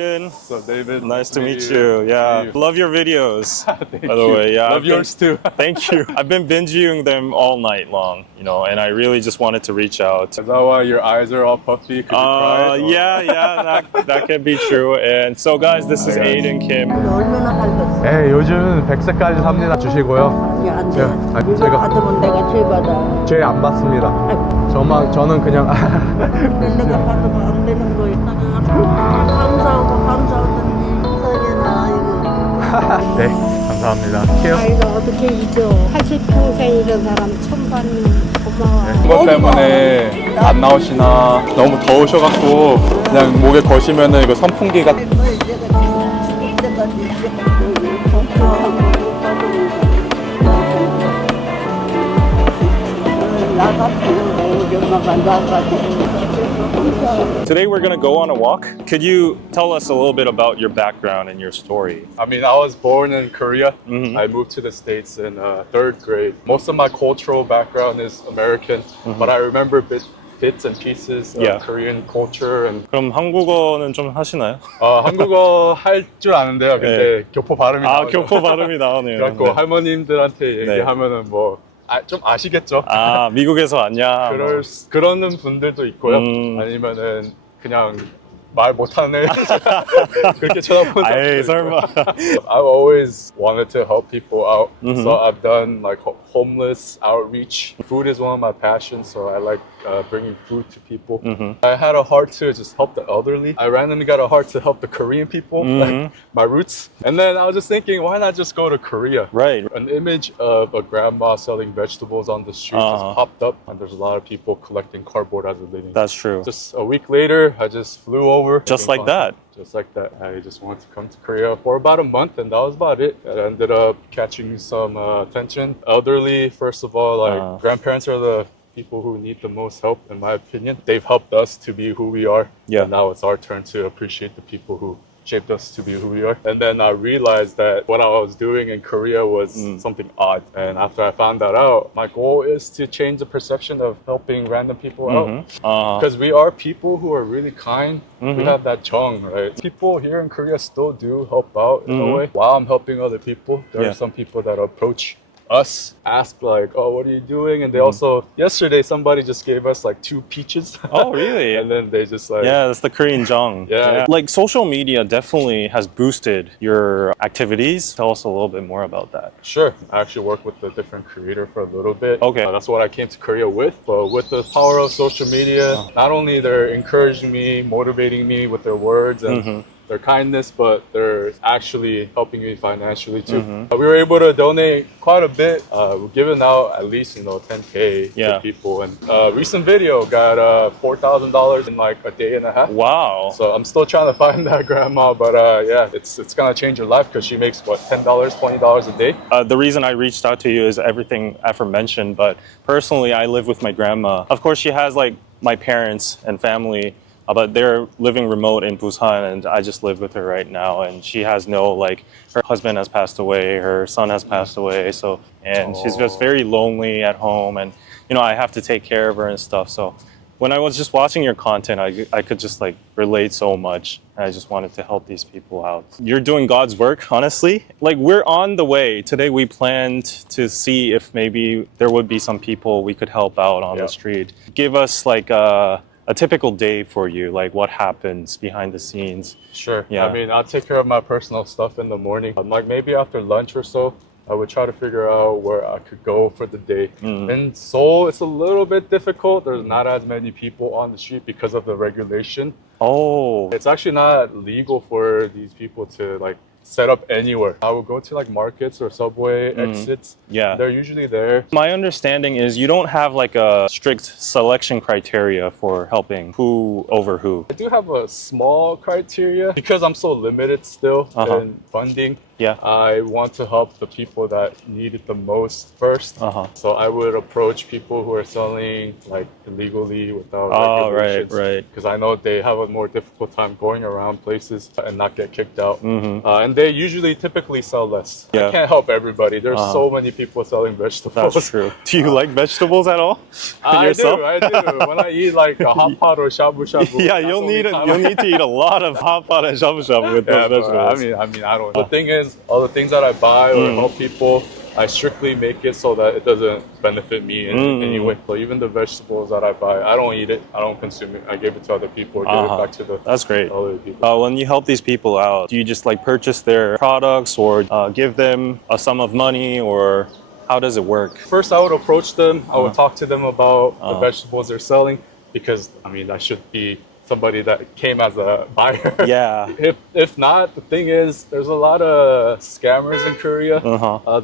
Aiden. So David, Nice to meet you. Yeah, love your videos. Thank by the you. way, yeah, Love yours too. Thank you. I've been binge viewing them all night long, you know, and I really just wanted to reach out. Is that why your eyes are all puffy? Could you cry? Yeah, that can be true. And so, guys, this is Aiden Kim. 얼마나 밝았어? 네, 요즘 100세까지 삽니다. 주시고요. 아니 안 돼. 제가- 이거 제가- 받으면 내가 죄 받아. 죄 안 받습니다. 저는 그냥 내가 받으면 안 되는 거 있다가 감사하고 감사하더니 서연아 이거. 네, 감사합니다. 아이가 어떻게 잊어? 80평생 이런 사람 처음 봤니? 고마워. 그것 때문에 안 나오시나 너무 더우셔갖고 그냥 목에 거시면은 이거 선풍기가 Today we're gonna go on a walk. Could you tell us a little bit about your background and your story? I mean, I was born in Korea. Mhm. I moved to the States in 3rd grade. Most of my cultural background is American, but I remember bits and pieces of Yeah. Korean culture and 그럼 한국어는 좀 하시나요? 한국어 할 줄 아는데요. 근데 교포 발음이 아, 나오죠. 교포 발음이 나오네요. 그래갖고 네. 할머님들한테 얘기하면은 뭐 좀 아시겠죠? 아, 미국에서 왔냐? 그러는 분들도 있고요. 아니면은 그냥 말 못하는 그렇게 쳐다보는 아이, 사람들도 설마. 있고요. I've always wanted to help people out, so I've done like homeless outreach. Food is one of my passions, so I like bringing food to people. I had a heart to just help the elderly. I randomly got a heart to help the Korean people, like my roots. And then I was just thinking, why not just go to Korea? Right. An image of a grandma selling vegetables on the street just popped up, and there's a lot of people collecting cardboard as a living. That's true. Just a week later, I just flew over. Just like that. Just like that. I just wanted to come to Korea for about a month, and that was about it. I ended up catching some attention. Elderly, first of all, like grandparents are the people who need the most help, in my opinion. They've helped us to be who we are. Yeah. And now it's our turn to appreciate the people who shaped us to be who we are. And then I realized that what I was doing in Korea was something odd. And after I found that out, my goal is to change the perception of helping random people out. Because we are people who are really kind. We have that jung, right? People here in Korea still do help out in a way. While I'm helping other people, there are some people that approach us, ask like, oh, what are you doing? And they also, yesterday somebody just gave us like 2 peaches. Oh, really? And then they just like, Yeah, that's the Korean jung. Yeah. Like social media definitely has boosted your activities. Tell us a little bit more about that. Sure. I actually worked with a different creator for a little bit. Okay. That's what I came to Korea with. But with the power of social media, not only they're encouraging me, motivating me with their words and their kindness, but they're actually helping me financially too. We were able to donate quite a bit. We've given out at least, 10K Yeah. to people. And recent video got $4,000 in like a day and a half. Wow. So I'm still trying to find that grandma, but yeah, it's gonna change her life because she makes what, $10, $20 a day. The reason I reached out to you is everything aforementioned, but personally, I live with my grandma. Of course, she has like my parents and family, but they're living remote in Busan, and I just live with her right now. And she has no, like, her husband has passed away, her son has passed away, and she's just very lonely at home, and I have to take care of her and stuff. So when I was just watching your content, I could just like relate so much. And I just wanted to help these people out. You're doing God's work, honestly. Like, we're on the way. Today we planned to see if maybe there would be some people we could help out on the street. Give us like a typical day for you, like what happens behind the scenes. Sure. Yeah. I mean, I'll take care of my personal stuff in the morning. Like maybe after lunch or so, I would try to figure out where I could go for the day. In Seoul, it's a little bit difficult. There's not as many people on the street because of the regulation. Oh. It's actually not legal for these people to like set up anywhere. I would go to like markets or subway exits. Yeah. They're usually there. My understanding is you don't have like a strict selection criteria for helping who over who. I do have a small criteria because I'm so limited still in funding. Yeah. I want to help the people that need it the most first. So I would approach people who are selling like illegally without regulations. Right. Because I know they have a more difficult time going around places and not get kicked out. And they usually typically sell less. Yeah. I can't help everybody. There's so many people selling vegetables. That's true. Do you like vegetables at all? I do. When I eat like a hot pot or shabu shabu. Yeah, you'll need to eat a lot of hot pot and shabu shabu with those vegetables. I mean, I don't know. The thing is, all the things that I buy or help people, I strictly make it so that it doesn't benefit me in any way. So even the vegetables that I buy, I don't eat it, I don't consume it. I give it to other people or give it back to the That's great. other people. When you help these people out, do you just like purchase their products or give them a sum of money, or how does it work? First, I would approach them. I would talk to them about the vegetables they're selling, because I mean, I should be somebody that came as a buyer. Yeah. If not, the thing is, there's a lot of scammers in Korea.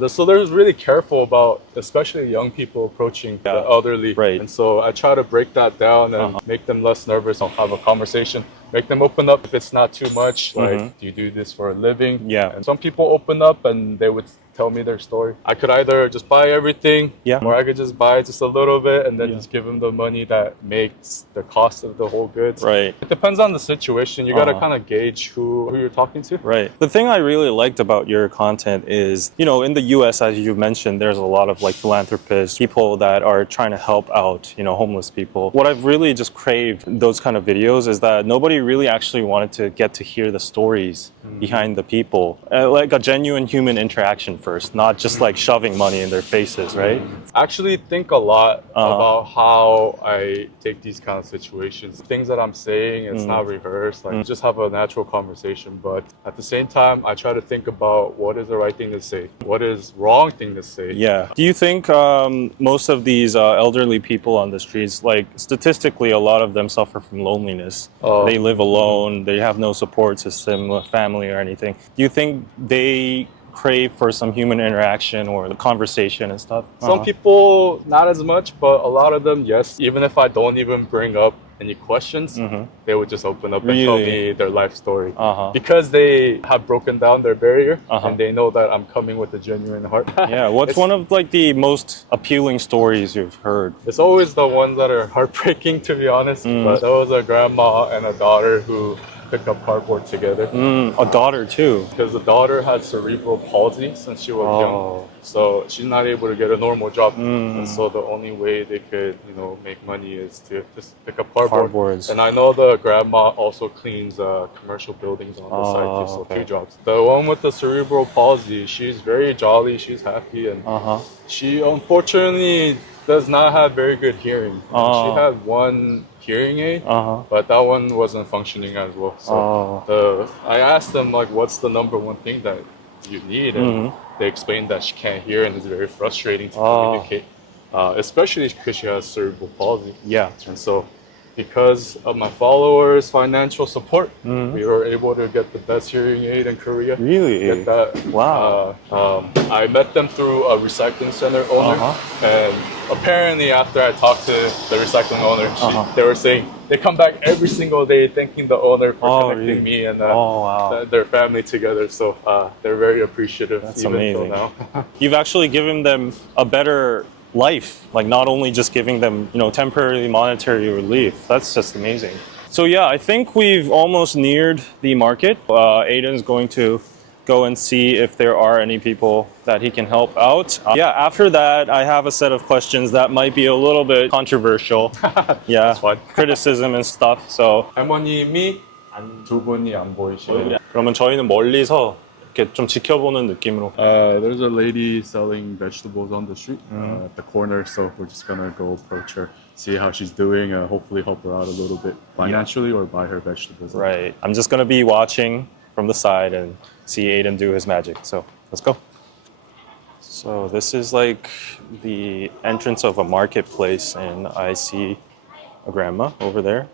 So they're really careful about, especially young people approaching the elderly. Right. And so I try to break that down and make them less nervous. I'll have a conversation, make them open up if it's not too much. Like, do you do this for a living? Yeah. And some people open up and they would tell me their story. I could either just buy everything, or I could just buy just a little bit and then just give them the money that makes the cost of the whole goods. Right. It depends on the situation. You gotta kind of gauge who you're talking to. Right. The thing I really liked about your content is, you know, in the US, as you mentioned, there's a lot of like philanthropists, people that are trying to help out, you know, homeless people. What I've really just craved those kind of videos is that nobody really actually wanted to get to hear the stories behind the people, like a genuine human interaction first, not just like shoving money in their faces, right? I actually think a lot about how I take these kind of situations. Things that I'm saying, it's not rehearsed. Like, just have a natural conversation. But at the same time, I try to think about what is the right thing to say, what is wrong thing to say. Yeah. Do you think most of these elderly people on the streets, like statistically, a lot of them suffer from loneliness? They live alone. They have no support system, family or anything. Do you think they crave for some human interaction or the conversation and stuff? Some people, not as much, but a lot of them, yes. Even if I don't even bring up any questions, they would just open up and tell me their life story. Because they have broken down their barrier and they know that I'm coming with a genuine heart. Yeah, what's one of like the most appealing stories you've heard? It's always the ones that are heartbreaking, to be honest. But there was a grandma and a daughter who pick up cardboard together. A daughter too. Because the daughter had cerebral palsy since she was young. So she's not able to get a normal job. And so the only way they could, you know, make money is to just pick up cardboard. And I know the grandma also cleans commercial buildings on the side too, so 2 jobs. The one with the cerebral palsy, she's very jolly, she's happy, and she unfortunately does not have very good hearing. She had one hearing aid, but that one wasn't functioning as well. So I asked them, like, what's the number one thing that you need? And they explained that she can't hear and it's very frustrating to communicate, especially because she has cerebral palsy. Yeah. And so because of my followers' financial support, we were able to get the best hearing aid in Korea. Really? Get that. Wow. I met them through a recycling center owner, and apparently after I talked to the recycling owner, they were saying they come back every single day thanking the owner for connecting me and their family together. So they're very appreciative. That's even amazing. till now. You've actually given them a better life, like not only just giving them, you know, temporary monetary relief. That's just amazing. So yeah, I think we've almost neared the market. Aiden's going to go and see if there are any people that he can help out. Yeah, after that, I have a set of questions that might be a little bit controversial. Yeah, That's fine. criticism and stuff. So 할머님이 두 분이 안 보이시네요. 그러면 저희는 멀리서 이렇게 좀 지켜보는 느낌으로. There's a lady selling vegetables on the street at the corner, so we're just gonna go approach her, see how she's doing, hopefully help her out a little bit financially or buy her vegetables. Right. I'm just gonna be watching from the side and see Aiden do his magic. So let's go. So this is like the entrance of a marketplace, and I see a grandma over there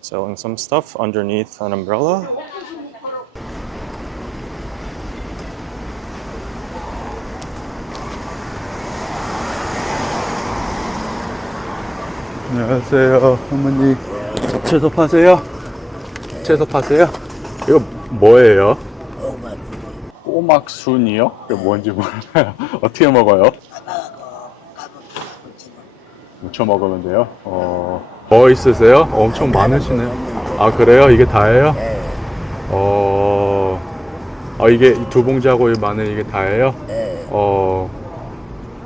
selling some stuff underneath an umbrella. 안녕하세요, 어머니. 채소 파세요? 채소 파세요? 이거 뭐예요? 꼬막순이요? 그게 뭔지 몰라요. 어떻게 먹어요? 무쳐 먹으면 돼요? 뭐 있으세요? 엄청 많으시네요. 아, 그래요? 이게 다예요? 이게 두 봉지하고 이 마늘 이게 다예요?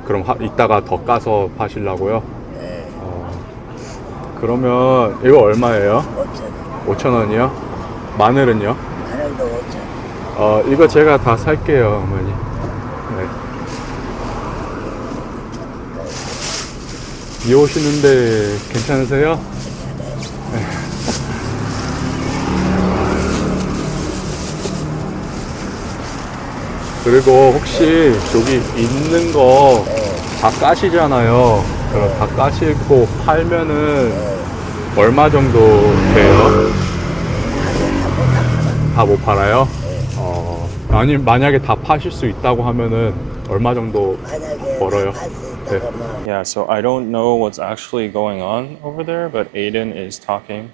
그럼 이따가 더 까서 파시려고요? 그러면 이거 얼마예요? 5,000원이요? 마늘은요? 마늘도 5,000원. 이거 제가 다 살게요, 어머니. 네. 비 오시는데 괜찮으세요? 네. 그리고 혹시 여기 있는 거 다 까시잖아요. 그럼 다 까시고 팔면은 얼마 정도 돼요? 다 못 팔아요? 아니 만약에 다 파실 수 있다고 하면은 얼마 정도 만약에 벌어요? 팔수 네. 있다면 Yeah, so I don't know what's actually going on over there, but Aiden is talking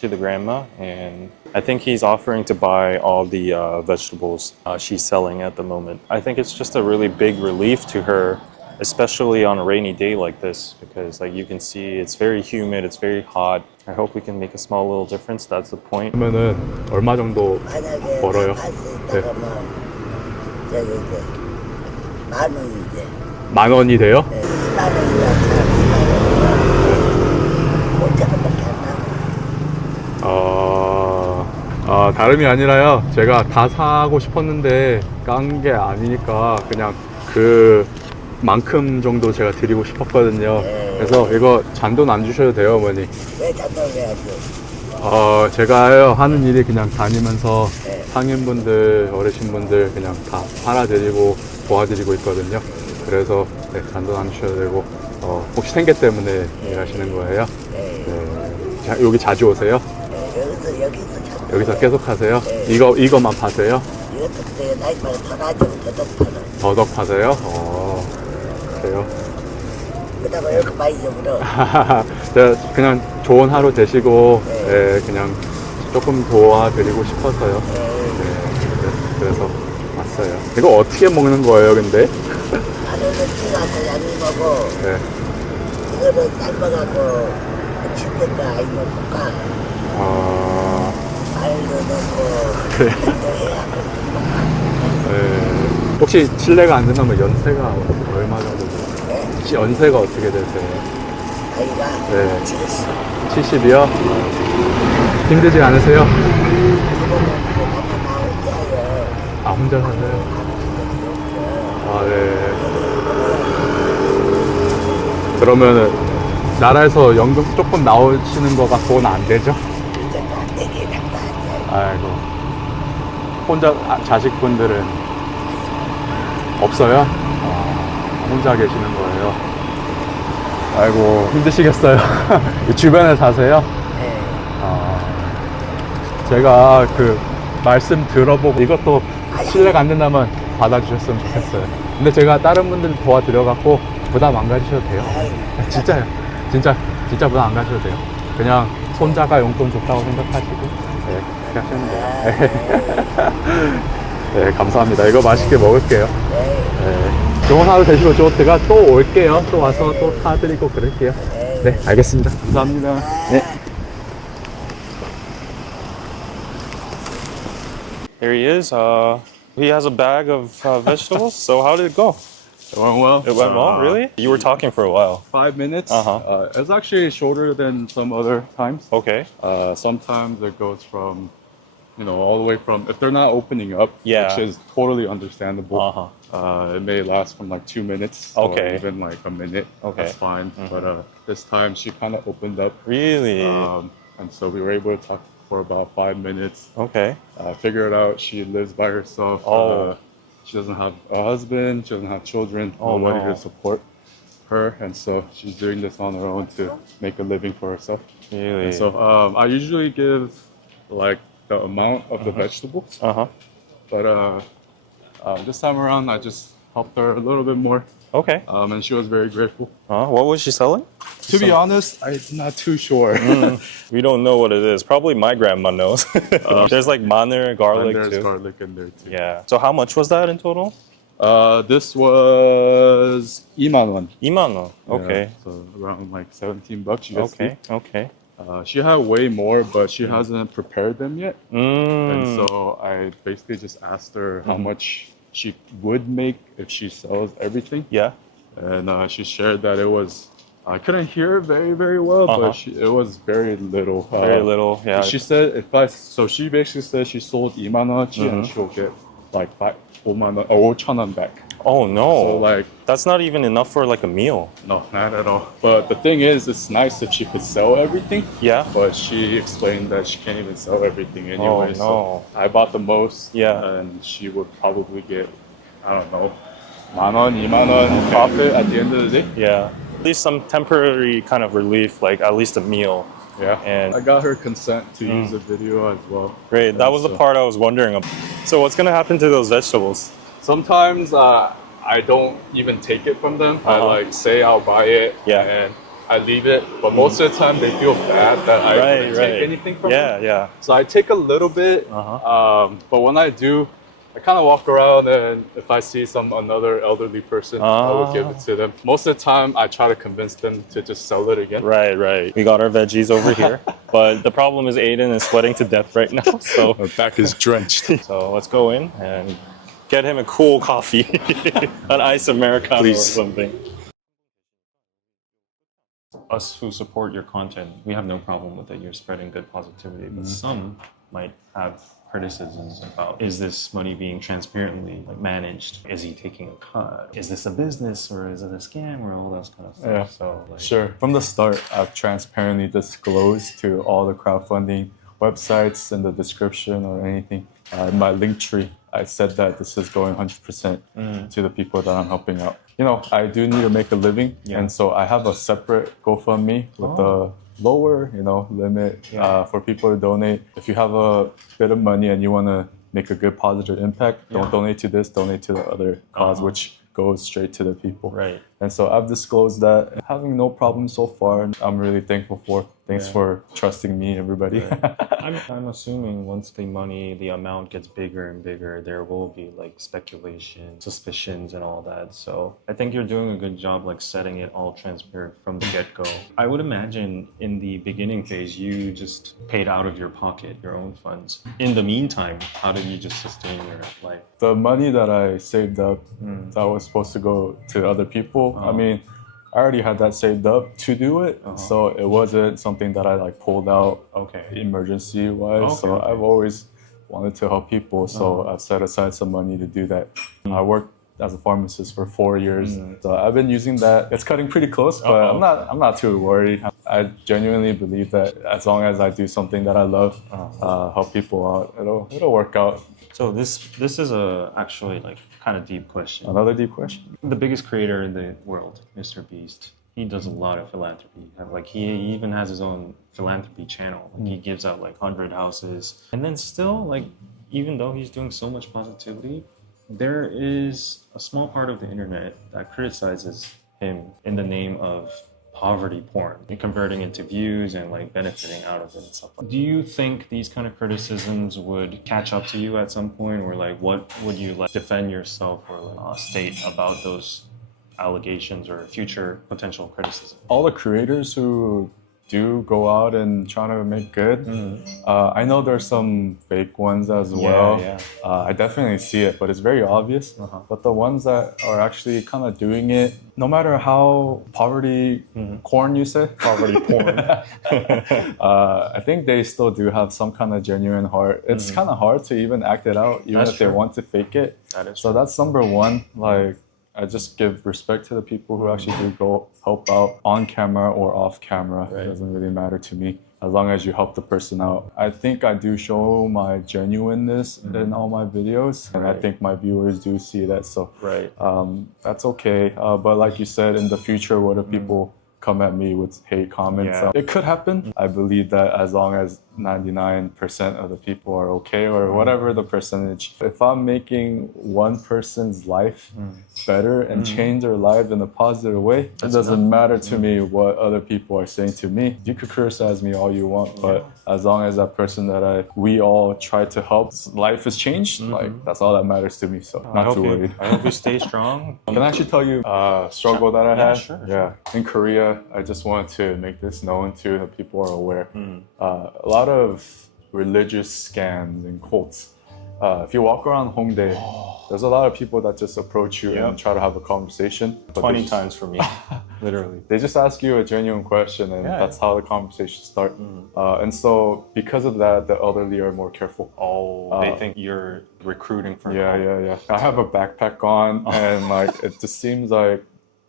to the grandma, and I think he's offering to buy all the vegetables she's selling at the moment. I think it's just a really big relief to her, especially on a rainy day like this, because like you can see it's very humid, it's very hot. I hope we can make a small little difference. That's the point. 그러면은 얼마 정도 만약에 벌어요? 팔수 네. 있다면 저기 이제 10,000원이지. 10,000원이 돼요? 네, 10,000원이면 5,000원밖에 안 나와. 다름이 아니라요. 제가 다 사고 싶었는데 깐 게 아니니까 그냥 그만큼 정도 제가 드리고 싶었거든요. 그래서 이거 잔돈 안 주셔도 돼요, 어머니. 왜 잔돈을 해야지? 제가요 하는 일이 그냥 다니면서 네. 상인분들, 어르신분들 그냥 다 팔아드리고 도와드리고 있거든요. 그래서 네, 잔돈 안 주셔도 되고 혹시 생계 때문에 일하시는 거예요? 네. 네. 여기 자주 오세요? 네, 여기서 잔돈. 여기서 계속 하세요? 네. 이것만 파세요? 이것도 그때 나이만 더 나좀 더덕 파는. 더덕 파세요? 그래요? 그다가 이렇게 많이 줘버려. 제가 그냥 좋은 하루 되시고 네, 그냥 조금 도와드리고 싶어서요. 네, 그래서 왔어요. 이거 어떻게 먹는 거예요, 근데? 마늘은 튀가서 양념하고 네. 이거는 삶아갖고 치든가 아니면 볶아. 마늘도 넣고 그래. 네. 혹시 실례가 안 된다면 연세가 얼마 정도 돼요? 혹시 연세가 어떻게 되세요? 아이가 네. 70. 70이요? 힘들지 않으세요? 아, 혼자 사세요? 네. 그러면은 나라에서 연금 조금 나오시는 거가 돈 안 되죠? 아이고. 혼자 자식분들은 없어요? 혼자 계시는 거예요? 아이고, 힘드시겠어요? 주변에 사세요? 제가 그 말씀 들어보고 이것도 신뢰가 안 된다면 받아주셨으면 좋겠어요. 근데 제가 다른 분들 도와드려갖고 부담 안 가지셔도 돼요. 진짜요. 진짜 부담 안 가셔도 돼요. 그냥 손자가 용돈 줬다고 생각하시고 네, 그렇게 하시면 돼요. 네, 감사합니다. 이거 맛있게 먹을게요. 네. 좋은 하루 되시고 제가 또 올게요. 또 와서 또 사드리고 그럴게요. 네, 알겠습니다. 감사합니다. 네. Here he is. He has a bag of vegetables. So how did it go? It went well. It went well, really? You were talking for a while. 5 minutes. Uh-huh. It's actually shorter than some other times. Okay. Sometimes it goes from, all the way from, if they're not opening up, Yeah. which is totally understandable. Uh-huh. It may last from like 2 minutes Okay. or even like a minute. Okay. That's fine. But this time she kind of opened up. Really? And so we were able to talk for about 5 minutes. Okay. Figured out she lives by herself. Oh. She doesn't have a husband. She doesn't have children. Oh, nobody no. to support her. And so she's doing this on her own to make a living for herself. Really? And so I usually give like the amount of the vegetables. Uh-huh. But this time around, I just helped her a little bit more. Okay. And she was very grateful. What was she selling? To be honest, I'm not too sure. We don't know what it is. Probably my grandma knows. There's like maner, garlic And there's too. garlic in there too. Yeah. So how much was that in total? This was 2만 원. 2만 원. Okay. Yeah, so around like $17 USD. Okay. Okay. She had way more, but she hasn't prepared them yet. And Mm. so I basically just asked her how much she would make if she sells everything. Yeah. And she shared that it was, I couldn't hear her very, very well, but it was very little. Very little. Yeah. She said so she basically said she sold 2만 원치 and she'll get like 5만 원, 5천 원 back. Oh no. So like, that's not even enough for like a meal. no, not at all. But the thing is, it's nice if she could sell everything. Yeah. But she explained that she can't even sell everything anyway. no. So I bought the most. Yeah. And she would probably get, I don't know, 1만 원, 2만 원 profit at the end of the day. Yeah. At least some temporary kind of relief, like at least a meal. Yeah. And I got her consent to use the video as well. great. That was the part I was wondering about. So what's gonna happen to those vegetables? Sometimes I don't even take it from them. I like say I'll buy it and I leave it. But most of the time they feel bad that I didn't take anything from them. Yeah. So I take a little bit. But when I do, I kind of walk around, and if I see another elderly person, I would give it to them. Most of the time, I try to convince them to just sell it again. Right. We got our veggies over here. But the problem is Aiden is sweating to death right now. So My back is drenched. So let's go in and get him a cool coffee, an iced Americano or something. Us who support your content, we have no problem with it. You're spreading good positivity, but some might have criticisms about, is this money being transparently managed? Is he taking a cut? Is this a business or is it a scam or all those kind of stuff? Yeah. So Sure. From the start, I've transparently disclosed to all the crowdfunding websites in the description or anything. In my link tree, I said that this is going 100% to the people that I'm helping out. You know, I do need to make a living, and so I have a separate GoFundMe with a lower, limit for people to donate. If you have a bit of money and you want to make a good positive impact, don't donate to this, donate to the other cause, which goes straight to the people. Right. And so I've disclosed that. Having no problem so far, I'm really thankful for. Thanks for trusting me, everybody. I'm assuming once the amount gets bigger and bigger, there will be speculation, suspicions and all that. So I think you're doing a good job setting it all transparent from the get-go. I would imagine in the beginning phase, you just paid out of your pocket, your own funds. In the meantime, how did you just sustain your life? The money that I saved up, that was supposed to go to other people. I mean, I already had that saved up to do it, so it wasn't something that I pulled out emergency wise. So I've always wanted to help people, so I've set aside some money to do that. I worked as a pharmacist for 4 years, so I've been using that. It's cutting pretty close, but I'm not too worried. I genuinely believe that as long as I do something that I love, help people out, it'll work out. So this is actually kind of deep question. Another deep question? The biggest creator in the world, Mr. Beast, he does a lot of philanthropy. He even has his own philanthropy channel. He gives out 100 houses. And then still, even though he's doing so much positivity, there is a small part of the internet that criticizes him in the name of poverty porn and converting it to views and benefiting out of it and stuff. Do you think these kind of criticisms would catch up to you at some point, or what would you defend yourself or state about those allegations or future potential criticism? All the creators who do go out and try to make good, I know there's some fake ones as well. I definitely see it, but it's very obvious. But the ones that are actually kind of doing it, no matter how poverty corn you say, poverty porn, I think they still do have some kind of genuine heart. It's kind of hard to even act it out, even if they want to fake it. So that's number one. I just give respect to the people who actually do go help out on camera or off camera. It doesn't really matter to me, as long as you help the person out. I think I do show my genuineness in all my videos, and I think my viewers do see that. So that's okay. But like you said, in the future, what if people come at me with hate comments. Yeah. It could happen. I believe that as long as 99% of the people are okay, or whatever the percentage, if I'm making one person's life better and change their life in a positive way, it doesn't matter to me what other people are saying to me. You could criticize me all you want, but as long as that person that we all try to help, life is changed, like that's all that matters to me. So not too worried. I hope you stay strong. Can I actually tell you a struggle that I had? Sure. In Korea, I just wanted to make this known to that people are aware. A lot of religious scams and cults. If you walk around Hongdae, there's a lot of people that just approach you and try to have a conversation. 20 times for me, literally. They just ask you a genuine question, and that's how the conversation starts. And so because of that, the elderly are more careful. They think you're recruiting for Yeah. I have a backpack on, and like it just seems like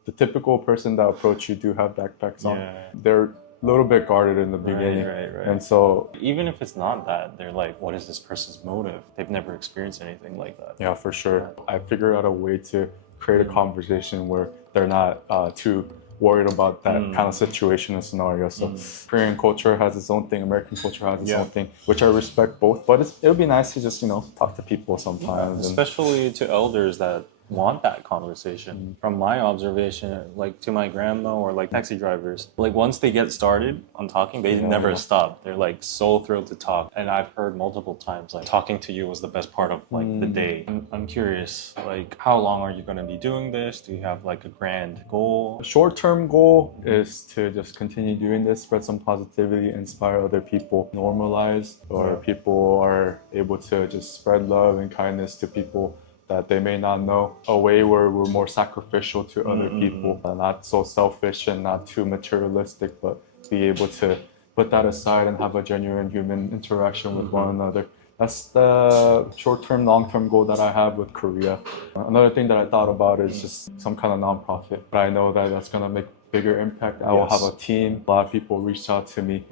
the typical person that approach you do have backpacks on. They're a little bit guarded in the beginning. Right. And so even if it's not that, they're like, what is this person's motive? They've never experienced anything like that. yeah, for sure. I figured out a way to create a conversation where they're not too worried about that kind of situation and scenario. So Korean culture has its own thing, American culture has its own thing, which I respect both. But it would be nice to just, talk to people sometimes. Especially to elders that want that conversation. From my observation, like to my grandma or like taxi drivers, like once they get started on talking, they never stop. They're like so thrilled to talk. And I've heard multiple times, like talking to you was the best part of like the day. I'm curious, like how long are you going to be doing this? Do you have like a grand goal? Short-term goal is to just continue doing this, spread some positivity, inspire other people, normalize, or people are able to just spread love and kindness to people that they may not know, a way where we're more sacrificial to other people, not so selfish and not too materialistic, but be able to put that aside and have a genuine human interaction with one another. That's the short-term, long-term goal that I have with Korea. Another thing that I thought about is just some kind of nonprofit. But I know that that's gonna make bigger impact. I will have a team. A lot of people reached out to me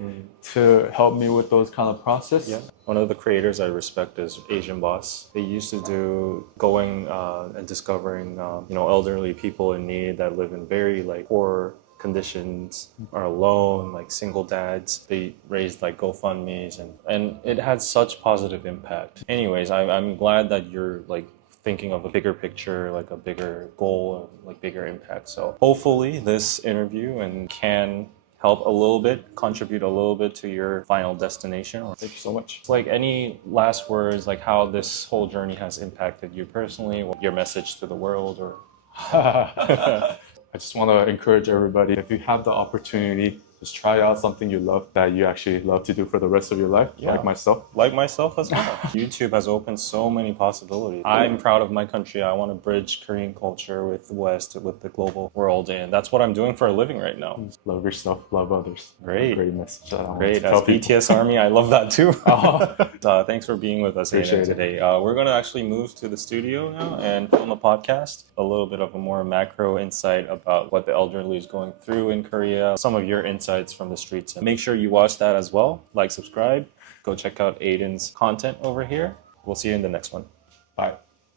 to help me with those kind of process. One of the creators I respect is Asian Boss. They used to do going and discovering, elderly people in need that live in very like poor conditions, are alone, like single dads. They raised like GoFundMe's and it had such positive impact. Anyways, I'm glad that you're like thinking of a bigger picture, like a bigger goal, like bigger impact. So hopefully this interview can help a little bit, contribute a little bit to your final destination. Thank you so much. Like any last words, like how this whole journey has impacted you personally, your message to the world, or I just want to encourage everybody, if you have the opportunity, just try out something you love that you actually love to do for the rest of your life, like myself. Like myself as well. YouTube has opened so many possibilities. I'm proud of my country. I want to bridge Korean culture with the West, with the global world, and that's what I'm doing for a living right now. Love yourself, love others. Great. Great message. Great. As BTS Army, I love that too. Thanks for being with us Aiden, today. We're going to actually move to the studio now and film a podcast, a little bit of a more macro insight about what the elderly is going through in Korea, some of your insights from the streets. And make sure you watch that as well. Like, subscribe. Go check out Aiden's content over here. We'll see you in the next one. Bye.